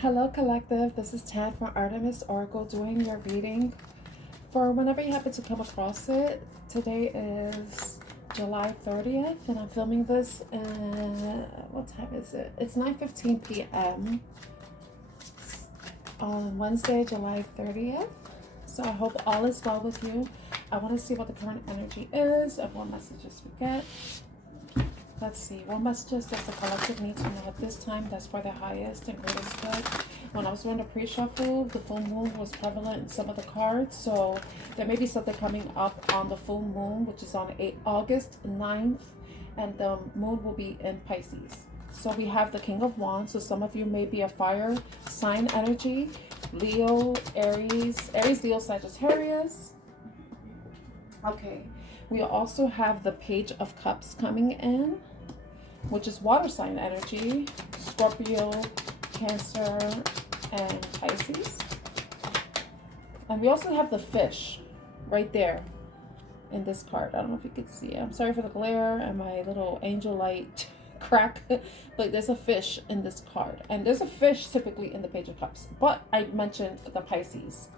Hello, collective. This is Tad from Artemis Oracle doing your reading for whenever you happen to come across it. Today is July 30th, and I'm filming this. What time is it? It's 9:15 p.m. on Wednesday, July 30th. So I hope all is well with you. I want to see what the current energy is and what messages we get. Let's see, what messages does the collective need to know at this time that's for the highest and greatest good? When I was doing the pre-shuffle, the full moon was prevalent in some of the cards, so there may be something coming up on the full moon, which is on August 9th, and the moon will be in Pisces. So we have the King of Wands, so some of you may be a fire sign energy, Leo, Aries, Leo, Sagittarius. Okay, we also have the Page of Cups coming in, which is water sign energy, Scorpio, Cancer, and Pisces. And we also have the fish right there in this card. I don't know if you could see it. I'm sorry for the glare and my little angel light crack, but there's a fish in this card. And there's a fish typically in the Page of Cups, but I mentioned the Pisces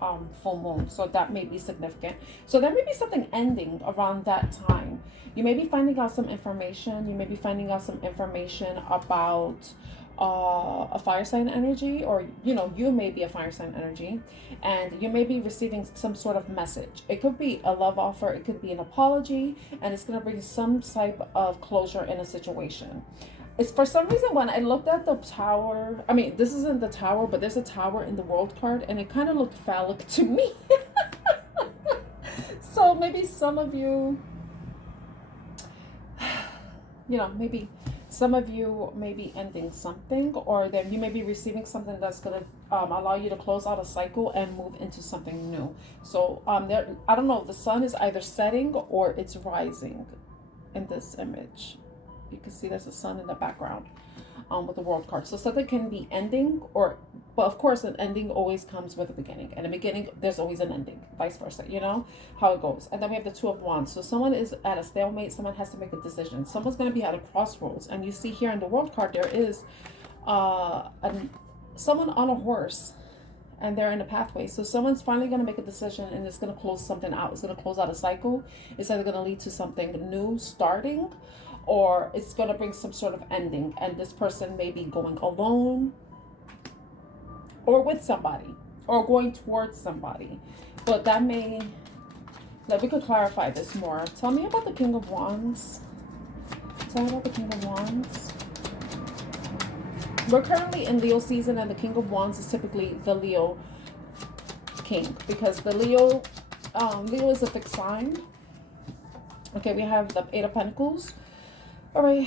full moon, so that may be significant. So there may be something ending around that time. You may be finding out some information. You may be finding out some information about a fire sign energy, or you may be a fire sign energy, and you may be receiving some sort of message. It could be a love offer, it could be an apology, and it's going to bring some type of closure in a situation. It's for some reason when I looked at the tower, I mean, this isn't the tower, but there's a tower in the world card, and it kind of looked phallic to me. So maybe some of you, maybe some of you may be ending something, or then you may be receiving something that's going to allow you to close out a cycle and move into something new. So I don't know, the sun is either setting or it's rising in this image. You can see there's a sun in the background with the world card. So something can be ending, but of course an ending always comes with a beginning, and a beginning there's always an ending, vice versa, how it goes. And then we have the Two of Wands. So someone is at a stalemate, someone has to make a decision, someone's going to be at a crossroads. And you see here in the world card there is someone on a horse, and they're in a pathway. So someone's finally going to make a decision, and it's going to close something out. It's going to close out a cycle. It's either going to lead to something new starting, or it's going to bring some sort of ending. And this person may be going alone or with somebody or going towards somebody. But we could clarify this more. Tell me about the King of Wands. Tell me about the King of Wands. We're currently in Leo season, and the King of Wands is typically the Leo king, because the Leo is a fixed sign. Okay, we have the Eight of Pentacles. All right,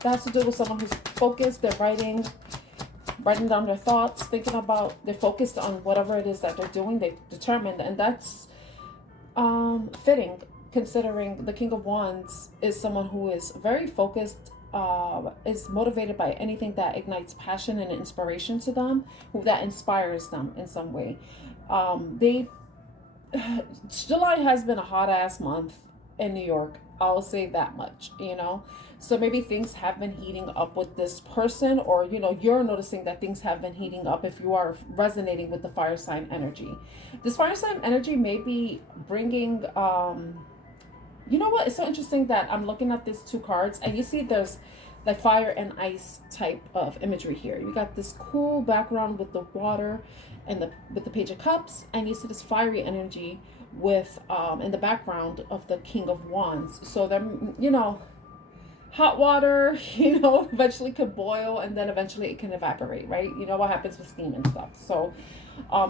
that has to do with someone who's focused. They're writing down their thoughts, they're focused on whatever it is that they're doing. They're determined, and that's fitting, considering the King of Wands is someone who is very focused, is motivated by anything that ignites passion and inspiration to them, that inspires them in some way. July has been a hot ass month in New York. I'll say that much, So maybe things have been heating up with this person, or, you're noticing that things have been heating up if you are resonating with the fire sign energy. This fire sign energy may be bringing, you know what? It's so interesting that I'm looking at these two cards, and you see there's like fire and ice type of imagery here. You got this cool background with the water and with the Page of Cups, and you see this fiery energy with in the background of the King of Wands. So then, hot water, eventually could boil, and then eventually it can evaporate, right? You know what happens with steam and stuff. So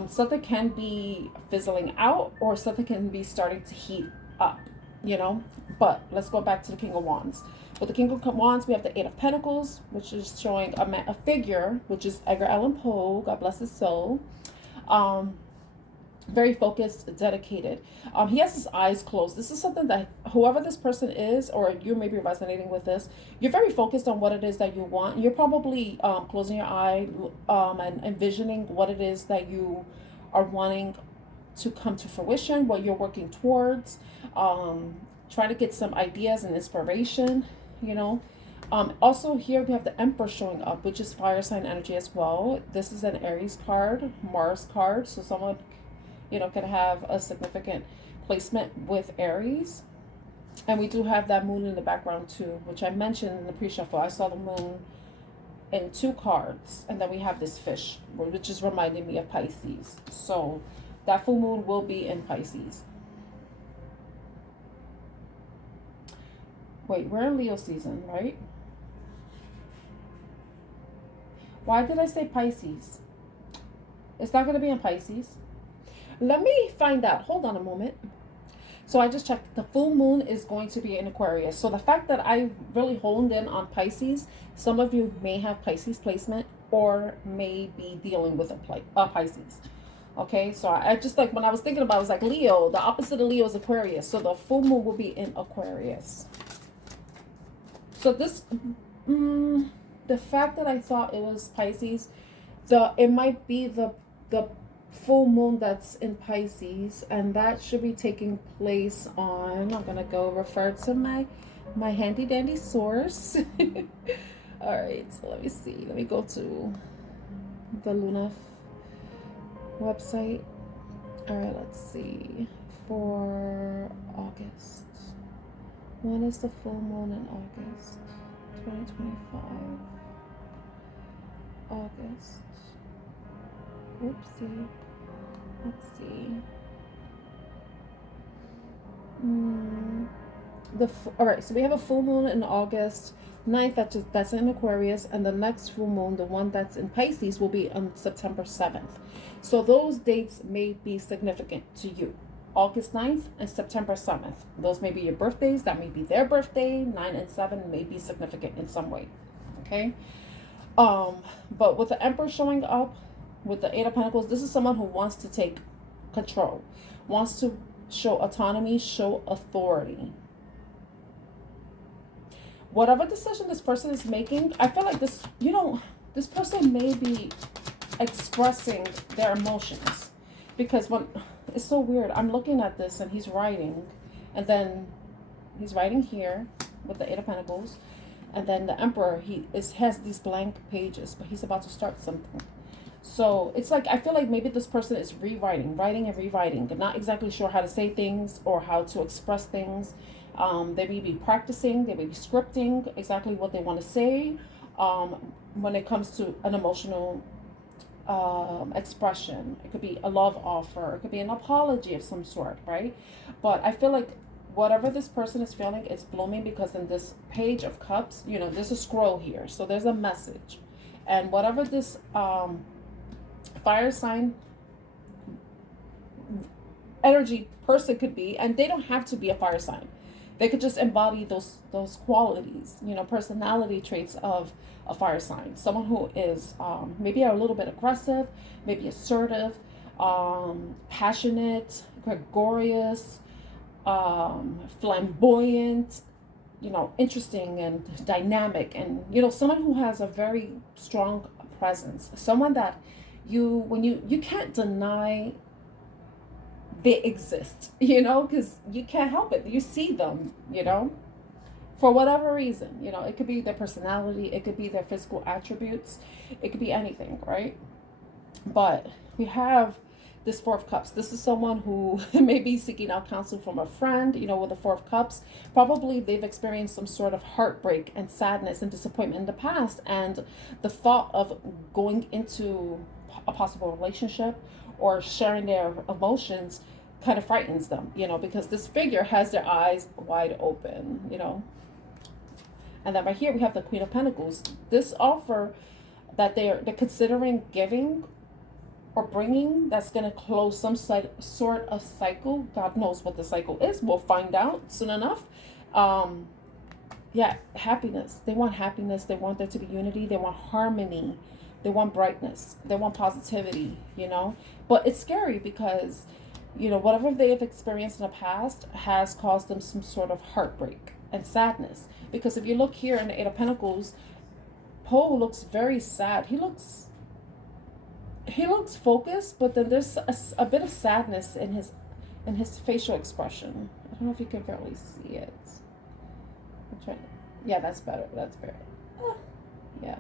something can be fizzling out, or something can be starting to heat up, But let's go back to the King of Wands. With the King of Wands, we have the Eight of Pentacles, which is showing a figure, which is Edgar Allan Poe, God bless his soul. Very focused, dedicated. He has his eyes closed. This is something that whoever this person is, or you may be resonating with this, you're very focused on what it is that you want. You're probably closing your eye and envisioning what it is that you are wanting to come to fruition, what you're working towards, trying to get some ideas and inspiration, Also here we have the Emperor showing up, which is fire sign energy as well. This is an Aries card, Mars card. So someone, you know, can have a significant placement with Aries. And we do have that moon in the background too, which I mentioned in the pre-shuffle. I saw the moon in 2 cards, and then we have this fish, which is reminding me of Pisces. So that full moon will be in Pisces. Wait, we're in Leo season, right? Why did I say Pisces? It's not going to be in Pisces. Let me find out. Hold on a moment. So I just checked. The full moon is going to be in Aquarius. So the fact that I really honed in on Pisces, some of you may have Pisces placement or may be dealing with a Pisces. Okay, so I just like, when I was thinking about it, I was like, Leo, the opposite of Leo is Aquarius. So the full moon will be in Aquarius. So this, the fact that I thought it was Pisces, it might be the full moon that's in Pisces, and that should be taking place on, I'm gonna go refer to my handy dandy source. All right, so let me see. Let me go to the Luna website. All right, let's see. For August, when is the full moon in August? 2025. August. Oopsie. Let's see. All right, so we have a full moon in August 9th, that's in Aquarius, and the next full moon, the one that's in Pisces, will be on September 7th. So those dates may be significant to you. August 9th and September 7th. Those may be your birthdays. That may be their birthday. 9 and 7 may be significant in some way. Okay. But with the Emperor showing up, with the 8 of Pentacles, this is someone who wants to take control, wants to show autonomy, show authority. Whatever decision this person is making, I feel like this, you know, this person may be expressing their emotions, because when it's so weird, I'm looking at this and he's writing, and then he's writing here with the 8 of Pentacles, and then the Emperor, has these blank pages, but he's about to start something. So it's like, I feel like maybe this person is writing and rewriting. They're not exactly sure how to say things or how to express things. They may be practicing, they may be scripting exactly what they want to say when it comes to an emotional expression. It could be a love offer, it could be an apology of some sort, right? But I feel like whatever this person is feeling, it's blooming, because in this Page of Cups, you know, there's a scroll here, so there's a message. And whatever this fire sign energy person could be, and they don't have to be a fire sign, they could just embody those qualities, you know, personality traits of a fire sign. Someone who is maybe a little bit aggressive, maybe assertive, passionate, gregarious, flamboyant, you know, interesting and dynamic, and, you know, someone who has a very strong presence, someone that you can't deny they exist, you know, because you can't help it. You see them, you know, for whatever reason, you know, it could be their personality, it could be their physical attributes, it could be anything, right? But we have this 4 of Cups. This is someone who may be seeking out counsel from a friend, you know, with the 4 of Cups. Probably they've experienced some sort of heartbreak and sadness and disappointment in the past, and the thought of going into a possible relationship or sharing their emotions kind of frightens them, you know, because this figure has their eyes wide open, you know. And then right here we have the Queen of Pentacles. This offer that they're considering giving or bringing, that's going to close some sort of cycle. God knows what the cycle is. We'll find out soon enough. Yeah, happiness. They want happiness. They want there to be unity. They want harmony. They want brightness. They want positivity, you know. But it's scary because, you know, whatever they have experienced in the past has caused them some sort of heartbreak and sadness. Because if you look here in the 8 of Pentacles, Poe looks very sad. He looks focused, but then there's a bit of sadness in his facial expression. I don't know if you can barely see it. I'm trying to, Yeah, that's better. That's better. Yeah.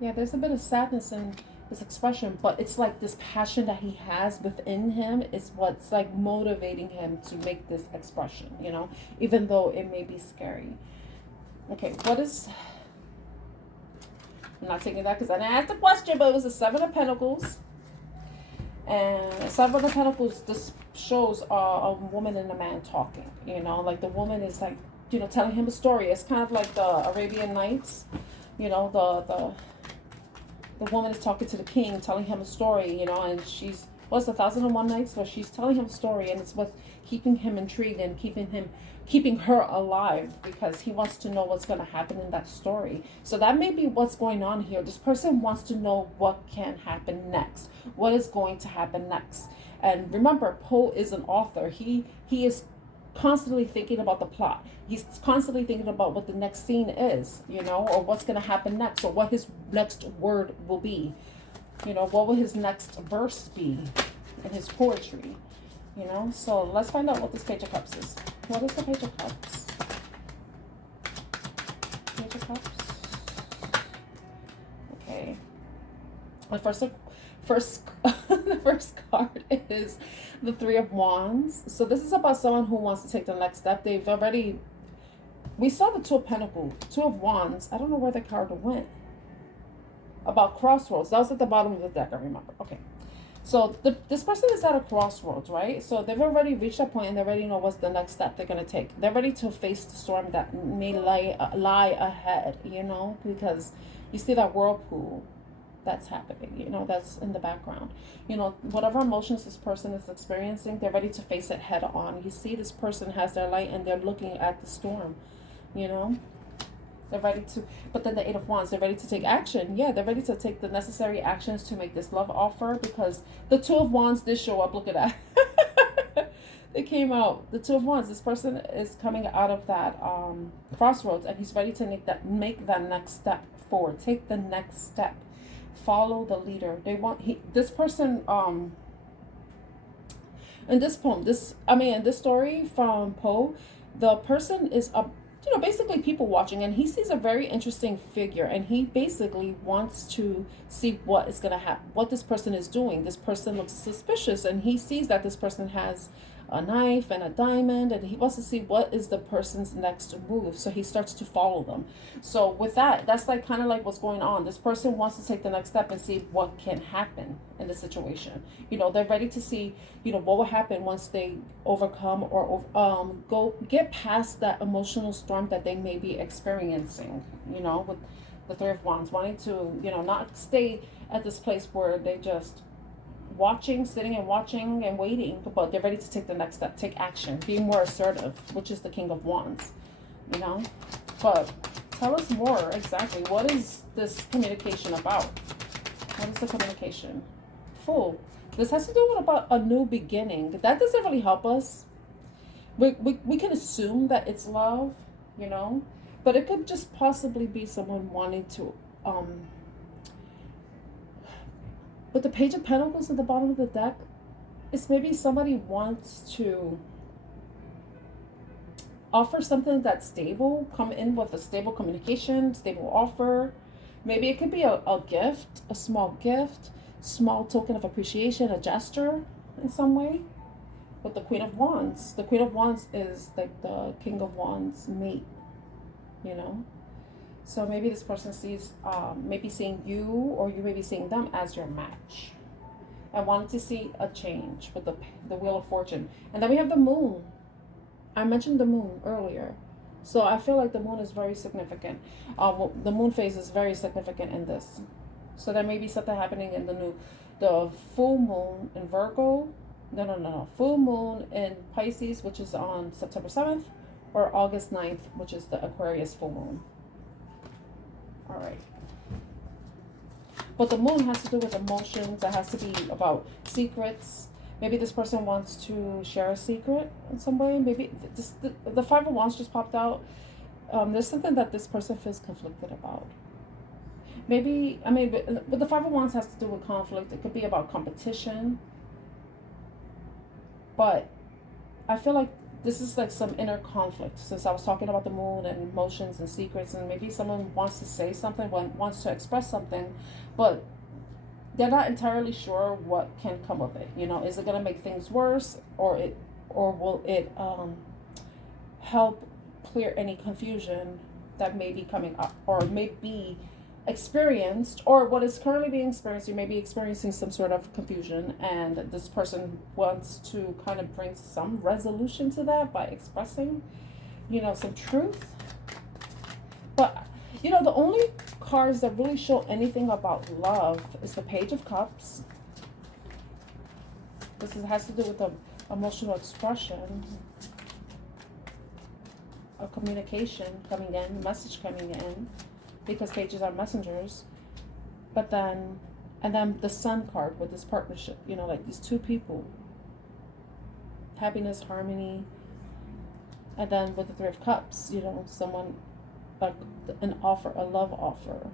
Yeah, there's a bit of sadness in his expression, but it's like this passion that he has within him is what's like motivating him to make this expression, you know, even though it may be scary. Okay, what is... I'm not taking that because I didn't ask the question, but it was the Seven of Pentacles. And Seven of Pentacles, this shows a woman and a man talking, you know, like the woman is like, you know, telling him a story. It's kind of like the Arabian Nights, you know, the woman is talking to the king, telling him a story, you know, and she's, what's the 1001 Nights, where she's telling him a story, and it's what's keeping him intrigued and keeping her alive, because he wants to know what's going to happen in that story. So that may be what's going on here. This person wants to know what can happen next, what is going to happen next. And remember, Poe is an author. He is constantly thinking about the plot. He's constantly thinking about what the next scene is, you know, or what's going to happen next, or what his next word will be, you know, what will his next verse be in his poetry, you know. So let's find out what this Page of Cups is. What is the Page of Cups? Page of Cups. Okay. The first the first card is the Three of Wands. So this is about someone who wants to take the next step. They've already... We saw the Two of Pentacles, Two of Wands. I don't know where the card went. About crossroads. That was at the bottom of the deck, I remember. Okay. So this person is at a crossroads, right? So they've already reached that point and they already know what's the next step they're going to take. They're ready to face the storm that may lie ahead, you know, because you see that whirlpool that's happening, you know, that's in the background. You know, whatever emotions this person is experiencing, they're ready to face it head on. You see this person has their light and they're looking at the storm, you know. They're ready to, but then the Eight of Wands, they're ready to take action. Yeah, they're ready to take the necessary actions to make this love offer, because the Two of Wands did show up. Look at that. They came out. The Two of Wands, this person is coming out of that crossroads, and he's ready to make that next step forward. Take the next step. Follow the leader. They want, this person, in this poem, in this story from Poe, the person is a, you know, basically people watching, and he sees a very interesting figure, and he basically wants to see what is going to happen, what this person is doing. This person looks suspicious, and he sees that this person has a knife and a diamond, and he wants to see what is the person's next move. So he starts to follow them. So with that, that's like kind of like what's going on. This person wants to take the next step and see what can happen in the situation. You know, they're ready to see, you know, what will happen once they overcome or go get past that emotional storm that they may be experiencing, you know, with the Three of Wands, wanting to, you know, not stay at this place where they just sitting and watching and waiting, but they're ready to take the next step, take action, be more assertive, which is the King of Wands, you know. But tell us more exactly, what is this communication about? What is the communication? Fool. This has to do with about a new beginning. That doesn't really help us. We can assume that it's love, you know, but it could just possibly be someone wanting to with the Page of Pentacles at the bottom of the deck, it's maybe somebody wants to offer something that's stable, come in with a stable communication, stable offer. Maybe it could be a gift, a small gift, small token of appreciation, a gesture in some way. With the Queen of Wands. The Queen of Wands is like the King of Wands mate, you know. So maybe this person sees, maybe seeing you, or you may be seeing them as your match. I wanted to see a change with the Wheel of Fortune. And then we have the Moon. I mentioned the Moon earlier. So I feel like the Moon is very significant. The Moon phase is very significant in this. So there may be something happening in the full moon in Virgo. No. Full moon in Pisces, which is on September 7th, or August 9th, which is the Aquarius full moon. All right. But the moon has to do with emotions. It has to be about secrets. Maybe this person wants to share a secret in some way. Maybe the Five of Wands just popped out. There's something that this person feels conflicted about. Maybe, but the Five of Wands has to do with conflict. It could be about competition. But I feel like this is like some inner conflict, since I was talking about the moon and emotions and secrets, and maybe someone wants to say something, wants to express something, but they're not entirely sure what can come of it. You know, is it going to make things worse, or will it help clear any confusion that may be coming up, or may be experienced, or what is currently being experienced. You may be experiencing some sort of confusion, and this person wants to kind of bring some resolution to that by expressing, you know, some truth. But, you know, the only cards that really show anything about love is the Page of Cups. Has to do with the emotional expression, a communication coming in, message coming in, because pages are messengers. But then, and then the Sun card with this partnership, you know, like these two people, happiness, harmony. And then with the Three of Cups, you know, someone, like an offer, a love offer.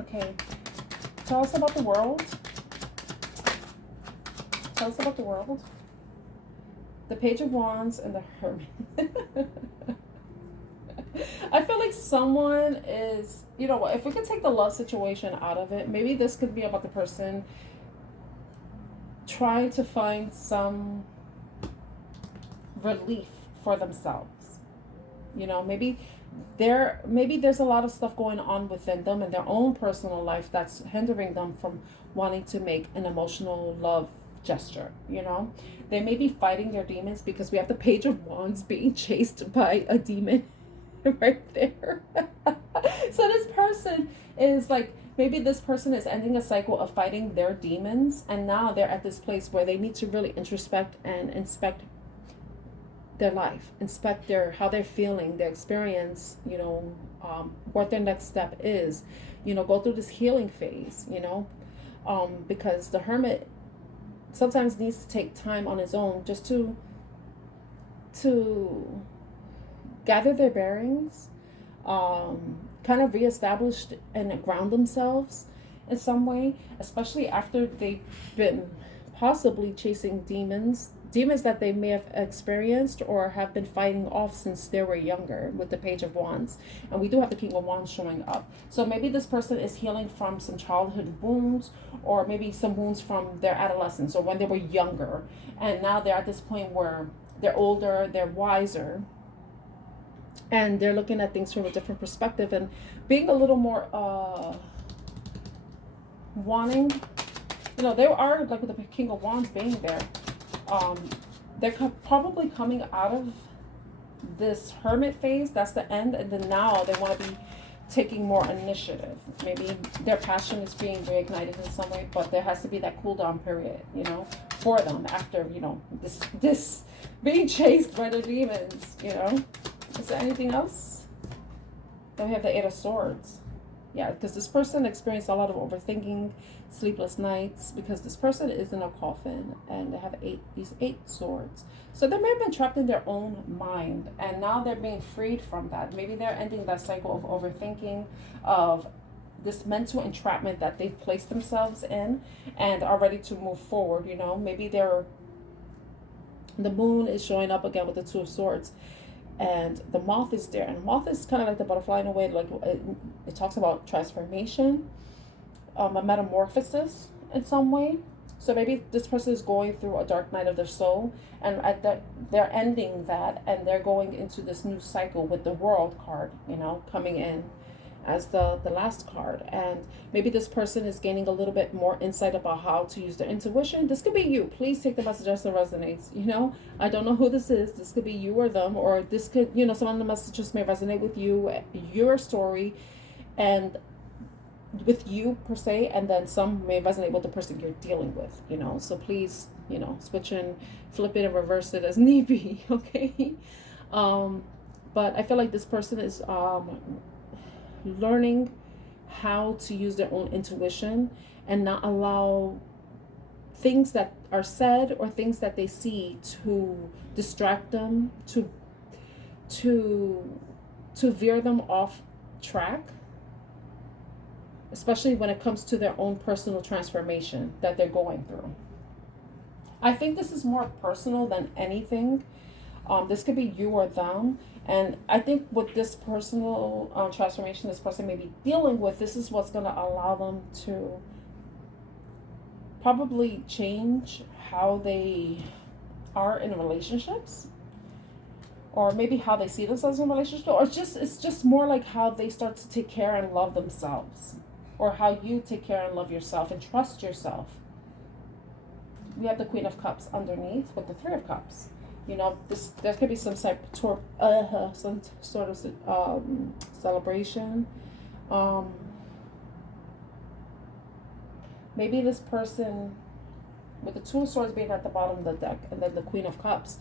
Okay, tell us about the world. Tell us about the world. The Page of Wands and the Hermit. I feel like someone is, you know what, if we could take the love situation out of it, maybe this could be about the person trying to find some relief for themselves. You know, maybe there's a lot of stuff going on within them in their own personal life that's hindering them from wanting to make an emotional love gesture. You know, they may be fighting their demons, because we have the Page of Wands being chased by a demon right there. So this person is like, maybe this person is ending a cycle of fighting their demons, and now they're at this place where they need to really introspect and inspect their life, inspect how they're feeling, their experience, you know, what their next step is, you know, go through this healing phase, you know, because the Hermit sometimes needs to take time on his own just to gather their bearings, kind of reestablish and ground themselves in some way, especially after they've been possibly chasing demons that they may have experienced or have been fighting off since they were younger, with the Page of Wands. And we do have the King of Wands showing up. So maybe this person is healing from some childhood wounds, or maybe some wounds from their adolescence or when they were younger. And now they're at this point where they're older, they're wiser, and they're looking at things from a different perspective and being a little more wanting, you know, they are like with the King of Wands being there. They're probably coming out of this Hermit phase. That's the end. And then now they want to be taking more initiative. Maybe their passion is being reignited in some way, but there has to be that cool down period, you know, for them after, you know, this being chased by the demons, you know. Is there anything else? Then we have the Eight of Swords. Yeah, because this person experienced a lot of overthinking, sleepless nights, because this person is in a coffin and they have these eight swords. So they may have been trapped in their own mind, and now they're being freed from that. Maybe they're ending that cycle of overthinking, of this mental entrapment that they've placed themselves in, and are ready to move forward. You know, maybe the moon is showing up again with the Two of Swords. And the moth is there, and the moth is kind of like the butterfly in a way, like it talks about transformation, a metamorphosis in some way. So maybe this person is going through a dark night of their soul, and they're ending that, and they're going into this new cycle with the World card, you know, coming in as the last card. And maybe this person is gaining a little bit more insight about how to use their intuition. This could be you. Please take the message as it resonates. You know, I don't know who this is. This could be you or them, or this could, you know, some of the messages may resonate with you, your story, and with you per se, and then some may resonate with the person you're dealing with, you know. So please, you know, switch and flip it and reverse it as need be. Okay. But I feel like this person is learning how to use their own intuition and not allow things that are said or things that they see to distract them, to veer them off track, especially when it comes to their own personal transformation that they're going through. I think this is more personal than anything. This could be you or them. And I think with this personal transformation this person may be dealing with, this is what's going to allow them to probably change how they are in relationships, or maybe how they see themselves in relationships, or it's just more like how they start to take care and love themselves, or how you take care and love yourself and trust yourself. We have the Queen of Cups underneath with the Three of Cups. You know, there could be some sort of celebration. Maybe this person with the Two of Swords being at the bottom of the deck, and then the Queen of Cups,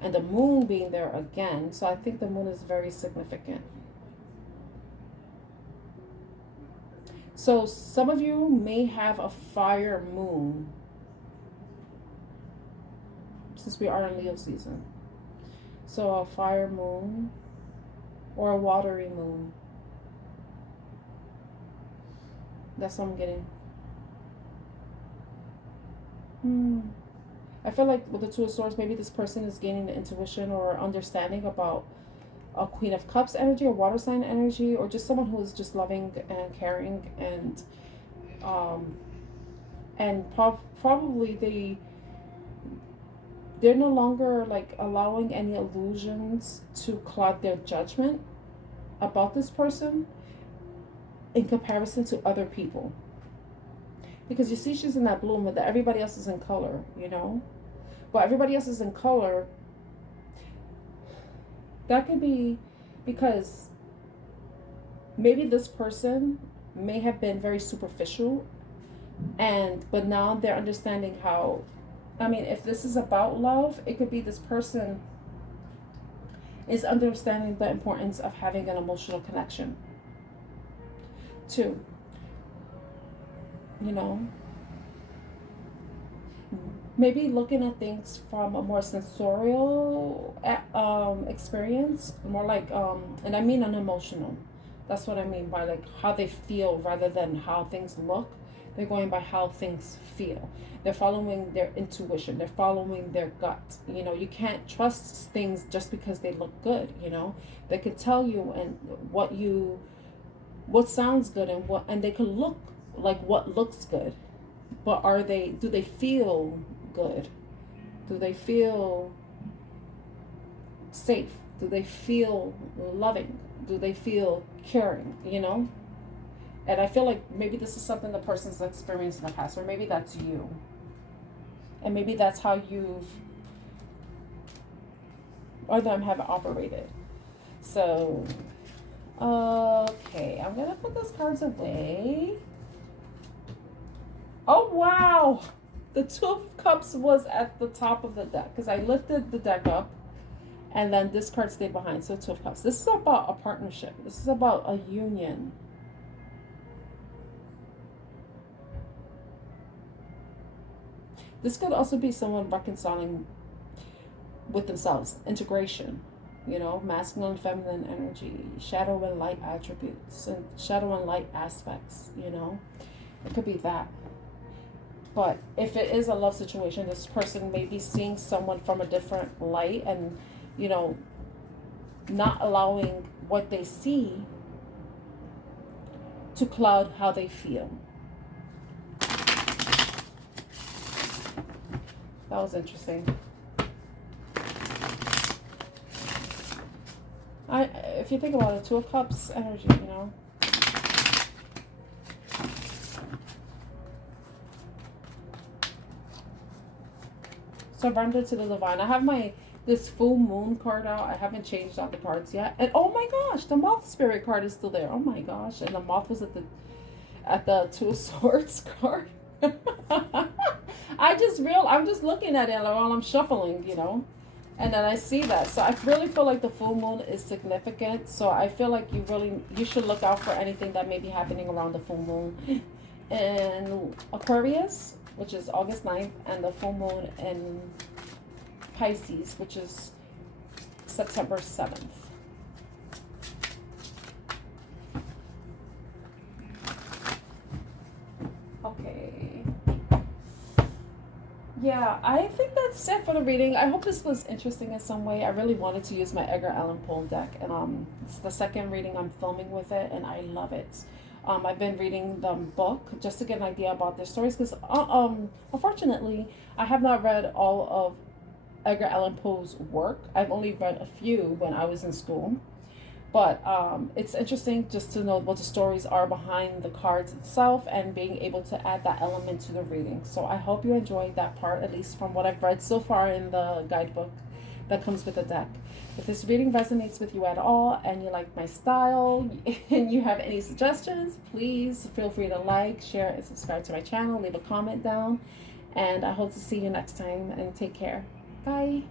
and the Moon being there again. So I think the Moon is very significant. So some of you may have a fire moon, since we are in Leo season. So a fire moon or a watery moon. That's what I'm getting. I feel like with the Two of Swords, maybe this person is gaining the intuition or understanding about a Queen of Cups energy, or water sign energy, or just someone who is just loving and caring, and probably they're no longer like allowing any illusions to cloud their judgment about this person in comparison to other people. Because you see she's in that bloom, but everybody else is in color, you know? But everybody else is in color. That could be because maybe this person may have been very superficial, but now they're understanding how, I mean, if this is about love, it could be this person is understanding the importance of having an emotional connection too. You know, maybe looking at things from a more sensorial experience, more like, and I mean unemotional. That's what I mean by like how they feel rather than how things look. They're going by how things feel. They're following their intuition. They're following their gut. You know, you can't trust things just because they look good, you know. They could tell you and what sounds good, and they could look like what looks good, but do they feel good? Do they feel safe? Do they feel loving? Do they feel caring, you know? And I feel like maybe this is something the person's experienced in the past, or maybe that's you, and maybe that's how you've or them have operated. So okay, I'm gonna put those cards away. Oh, wow. The Two of Cups was at the top of the deck because I lifted the deck up and then this card stayed behind. So Two of Cups. This is about a partnership. This is about a union. This could also be someone reconciling with themselves. Integration. You know, masculine and feminine energy. Shadow and light attributes. And shadow and light aspects, you know. It could be that. But if it is a love situation, this person may be seeing someone from a different light and, you know, not allowing what they see to cloud how they feel. That was interesting. If you think about it, Two of Cups energy, you know. Surrender to the divine. I have this full moon card out. I haven't changed out the cards yet. And oh my gosh, the moth spirit card is still there. Oh my gosh. And the moth was at the Two of Swords card. I'm just looking at it while I'm shuffling, you know. And then I see that. So I really feel like the full moon is significant. So I feel like you should look out for anything that may be happening around the full moon. And Aquarius, which is August 9th, and the full moon in Pisces, which is September 7th. Okay. Yeah, I think that's it for the reading. I hope this was interesting in some way. I really wanted to use my Edgar Allan Poe deck, and it's the second reading I'm filming with it, and I love it. I've been reading the book just to get an idea about their stories, because unfortunately, I have not read all of Edgar Allan Poe's work. I've only read a few when I was in school. But it's interesting just to know what the stories are behind the cards itself and being able to add that element to the reading. So I hope you enjoyed that part, at least from what I've read so far in the guidebook that comes with the deck. If this reading resonates with you at all and you like my style and you have any suggestions, please feel free to like, share, and subscribe to my channel. Leave a comment down. And I hope to see you next time, and take care. Bye.